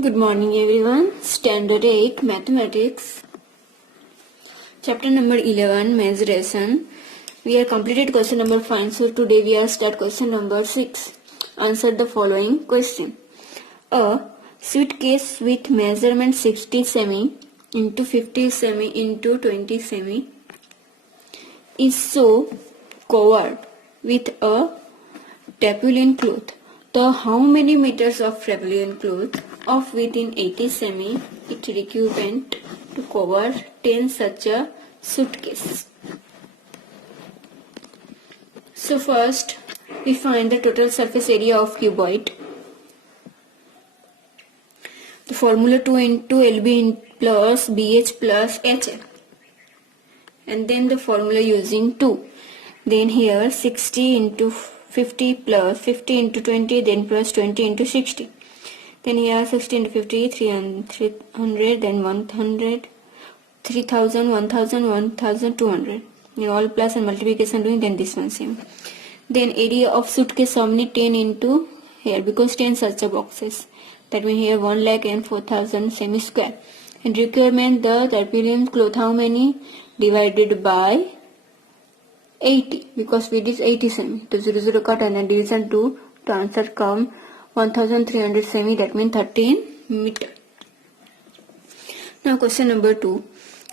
Good morning everyone. Standard 8 Mathematics. Chapter number 11 Mensuration. We have completed question number 5. So today we are start question number 6. Answer the following question. A suitcase with measurement 60 cm into 50 cm into 20 cm is so covered with a tarpaulin cloth. So how many meters of tarpaulin cloth of within 80 cm it requirement to cover 10 such a suitcase? So first we find the total surface area of cuboid. The formula 2 into LB plus BH plus HF, and then the formula using 2. Then here 60 into 50 plus 50 into 20, then plus 20 into 60. Then here 60 into 50, 300, then 100, 3000, 1000, 1200. You all plus and multiplication doing, then this one same. Then area of suitcase, how many? 10 into here, because 10 such a boxes. That means here 1,04,000 semi square. And requirement the tarpaulin cloth, how many? Divided by 80, because width is 80 semi. So 0 0 cut and division 2 to answer come 1300 semi, that means 13 meter. Now question number 2.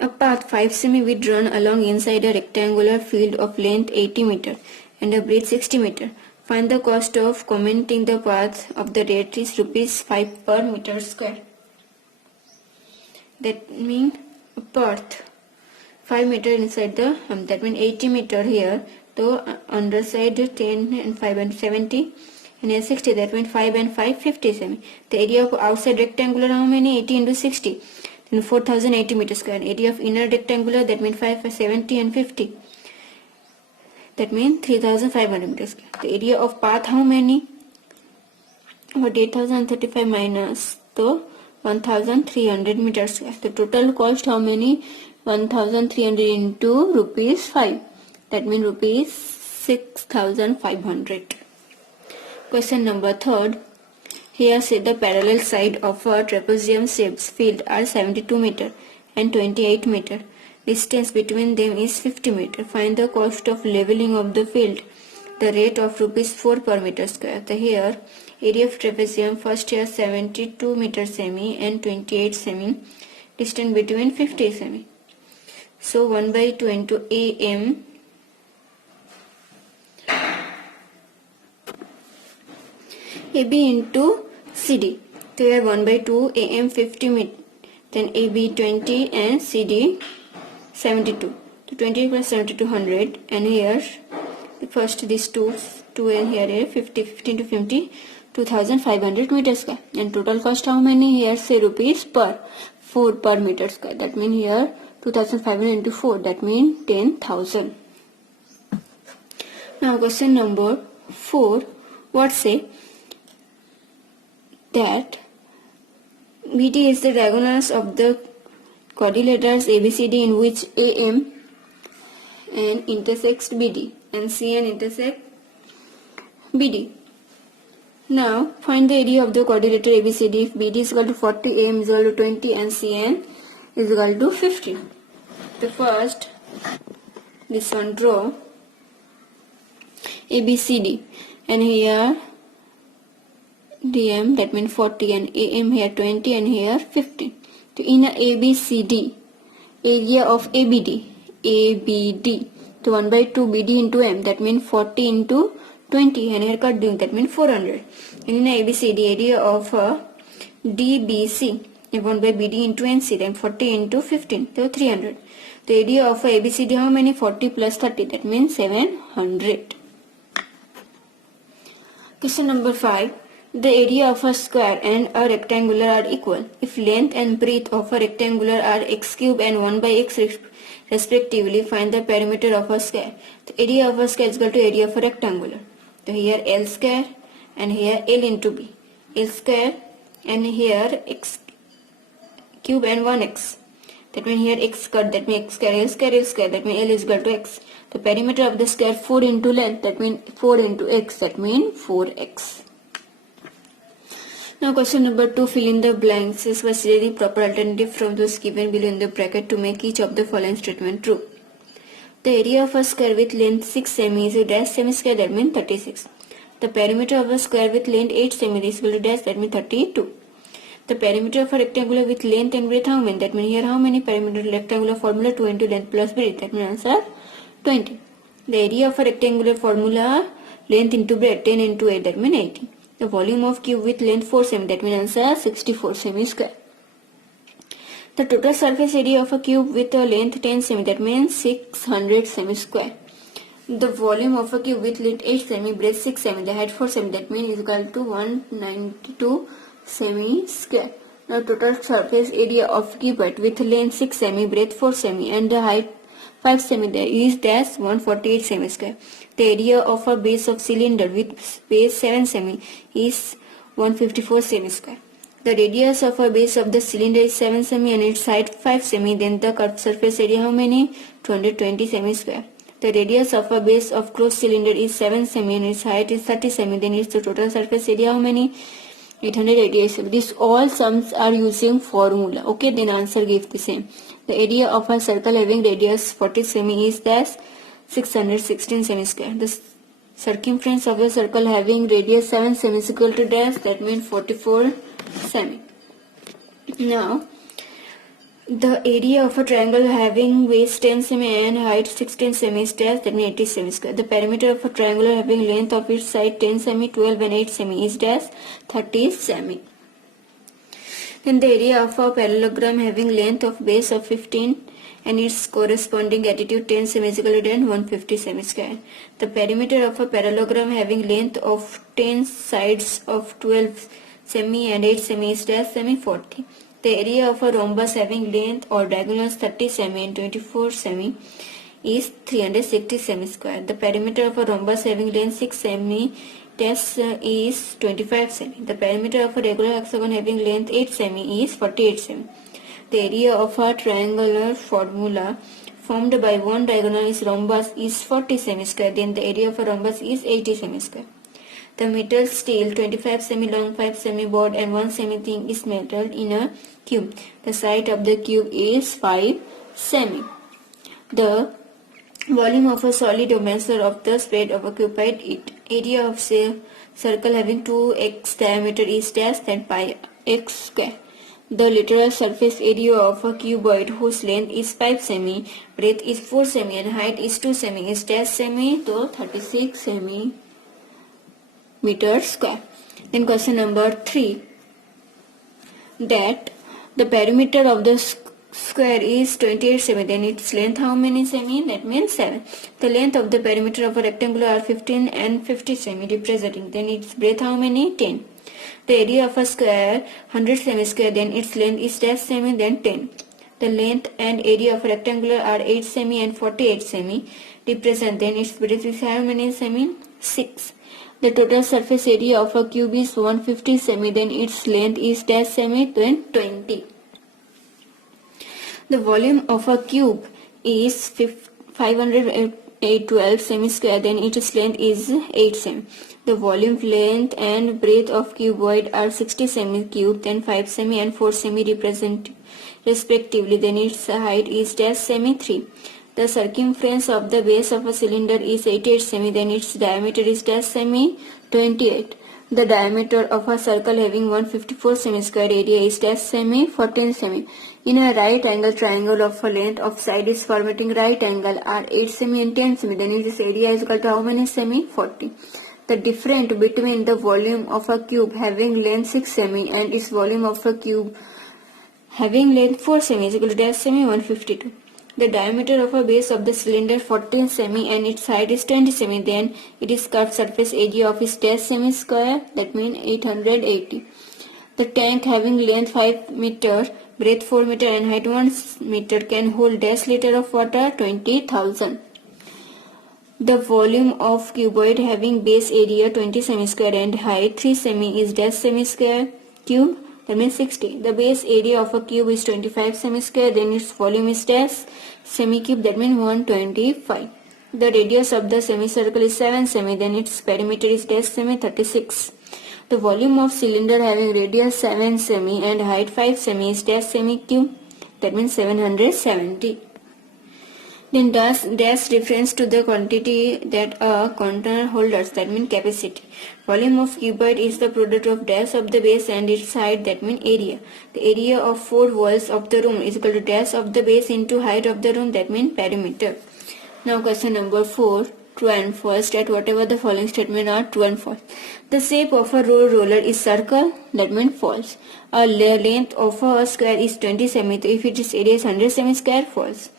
A path 5 semi width run along inside a rectangular field of length 80 meter and a breadth 60 meter. Find the cost of commenting the path of the rate is rupees 5 per meter square. That means a path 5 meter inside the that means 80 meter here. So underside 10 and 5 and 70, and here 60, that means 5 and 5 50 semi. The area of outside rectangular, how many? 80 into 60, then 4080 meter square. Area of inner rectangular, that means 5 70 and 50, that means 3500 meter square. The area of path, how many? About 8035 minus the 1300 meter square. The total cost, how many? 1300 into rupees 5, that means rupees 6500. Question number 3. Here say the parallel side of a trapezium shaped field are 72 meter and 28 meter. Distance between them is 50 meter. Find the cost of leveling of the field. The rate of rupees 4 per meter square. So here area of trapezium, first here 72 meter semi and 28 semi. Distance between 50 semi. So 1 by 2 into AM AB into CD. So here 1 by 2 AM 50 meter, then AB 20 and CD 72. So 20 plus 72 100, and here first these two and here 50 into 50 2500 meter square. And total cost, how many? Here say rupees per 4 per meter square. That means here 2500 into 4, that means 10,000. Now question number 4. What say that BD is the diagonals of the quadrilaterals ABCD in which AM and intersects BD and CN intersect BD. Now find the area of the quadrilateral ABCD if BD is equal to 40, AM is equal to 20 and CN is equal to 50. The first, this one, draw ABCD, and here DM, that means 40, and AM here 20 and here 50. So in a ABCD, area of ABD, so 1 by 2 BD into M, that means 40 into 20, and here cut doing, that means 400. And in a ABCD, area of DBC, 1 by BD into NC, then 40 into 15, so 300. The area of ABCD, how many? 40 plus 30, that means 700. Question number 5. The area of a square and a rectangular are equal if length and breadth of a rectangular are x cube and 1 by x respectively. Find the perimeter of a square. The area of a square is equal to area of a rectangular. So here L square and here L into B. L square and here x cube and 1x. That means here x cut, that means x square, L square, L square, that means L is equal to x. The perimeter of the square 4 into length, that means 4 into x, that means 4x. Now question number 2, fill in the blanks. Consider the proper alternative from those given below in the bracket to make each of the following statement true. The area of a square with length 6 cm is a dash semi square, that means 36. The perimeter of a square with length 8 cm is equal to dash, that means 32. The perimeter of a rectangular with length and breadth how many? That means here how many perimeter rectangular formula 2 into length plus breadth, that means answer 20. The area of a rectangular formula length into breadth 10 into 8, that means 80. The volume of cube with length 4 cm, that means answer 64 semi square. The total surface area of a cube with a length 10 cm, that means 600 semi square. The volume of a cube with length 8 cm, breadth 6 cm, the height 4 cm, that means is equal to 192 semi square. Now total surface area of cuboid with length 6 cm, breadth 4 cm and the height 5 cm is dash 148 semi square. The area of a base of cylinder with base 7 cm is 154 semi square. The radius of a base of the cylinder is 7 cm and its height 5 cm. Then the curved surface area how many? 220 semi square. The radius of a base of closed cylinder is 7 cm and its height is 30 cm. Then its total surface area how many? 888 cm. These all sums are using formula. Okay, then answer gives the same. The area of a circle having radius 40 cm is dash 616 semi square. The circumference of a circle having radius 7 cm is equal to dash, that means 44 semi. Now the area of a triangle having base 10 cm and height 16 cm is dash, that means 80 semi square. The perimeter of a triangle having length of its side 10 cm, 12 and 8 cm is dash 30 semi. Then the area of a parallelogram having length of base of 15 and its corresponding attitude 10 cm is equal to 150 semi square. The perimeter of a parallelogram having length of 10 sides of 12 semi and 8 semi is dash semi 40. The area of a rhombus having length or diagonals 30 semi and 24 semi is 360 semi square. The perimeter of a rhombus having length 6 semi dash is 25 semi. The perimeter of a regular hexagon having length 8 semi is 48 semi. The area of a triangular formula formed by one diagonal is rhombus is 40 semi square. Then the area of a rhombus is 80 semi square. The metal steel 25 semi long, 5 semi broad and 1 semi thin is melted in a cube. The side of the cube is 5 semi. The volume of a solid or measure of the spread of a cuboid, it area of say circle having 2x diameter is dash, then pi x square. The literal surface area of a cuboid whose length is 5 semi, breadth is 4 semi and height is 2 semi is dash semi, so 36 semi meter square. Then question number 3, that the perimeter of the square is 28 semi, then its length how many semi? That means 7. The length of the perimeter of a rectangle are 15 and 50 semi representing, then its breadth how many? 10. The area of a square 100 semi square, then its length is dash semi, then 10. The length and area of a rectangular are 8 semi and 48 semi represent, then its breadth is how many semi? 6. The total surface area of a cube is 150 semi, then its length is dash semi, then 20. The volume of a cube is 512 semi square, then its length is 8 semi. The volume, length and breadth of cuboid are 60 semi cube, then 5 semi and 4 semi represent respectively, then its height is dash semi 3. The circumference of the base of a cylinder is 88 semi, then its diameter is dash semi 28. The diameter of a circle having 154 semi square area is dash semi 14 semi. In a right angle triangle of a length of side is formating right angle are 8 semi and 10 semi, then its area is equal to how many semi? 40. The difference between the volume of a cube having length 6 semi and its volume of a cube having length 4 semi is equal to dash semi 152. The diameter of a base of the cylinder 14 semi and its height is 20 semi, then it is curved surface area of its dash semi square, that means 880. The tank having length 5 meter, breadth 4 meter and height 1 meter can hold dash liter of water, 20,000. The volume of cuboid having base area 20 semi square and height 3 semi is dash semi square cube, that means 60. The base area of a cube is 25 semi square, then its volume is dash semi cube, that means 125. The radius of the semicircle is 7 semi, then its perimeter is dash semi 36. The volume of cylinder having radius 7 semi and height 5 semi is dash semi cube. That means 770. Then dash reference to the quantity that a container holds, that means capacity. Volume of cuboid is the product of dash of the base and its height, that means area. The area of 4 walls of the room is equal to dash of the base into height of the room, that means perimeter. Now question number 4, true and false. State whatever the following statement are true and false. The shape of a roller is circle, that means false. A length of a square is 20 cm, if its area is 100 cm square, false.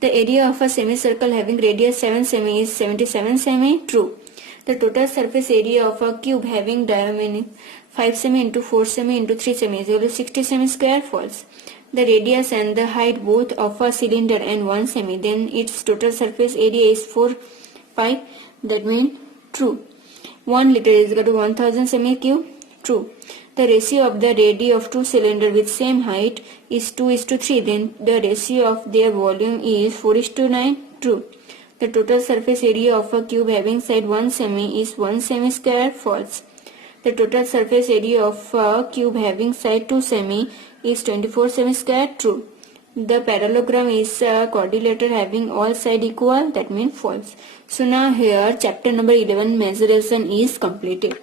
The area of a semicircle having radius 7 semi is 77 semi, true. The total surface area of a cube having diameter 5 semi into 4 semi into 3 semi is equal to 60 semi square, false. The radius and the height both of a cylinder and 1 semi, then its total surface area is 4 pi, that means true. 1 liter is equal to 1000 semi cube, true. The ratio of the radii of two cylinders with same height is 2:3, then the ratio of their volume is 4:9, true. The total surface area of a cube having side 1 semi is 1 semi square, false. The total surface area of a cube having side 2 semi is 24 semi square, true. The parallelogram is a quadrilateral having all sides equal, that means false. So now here chapter number 11 mensuration is completed.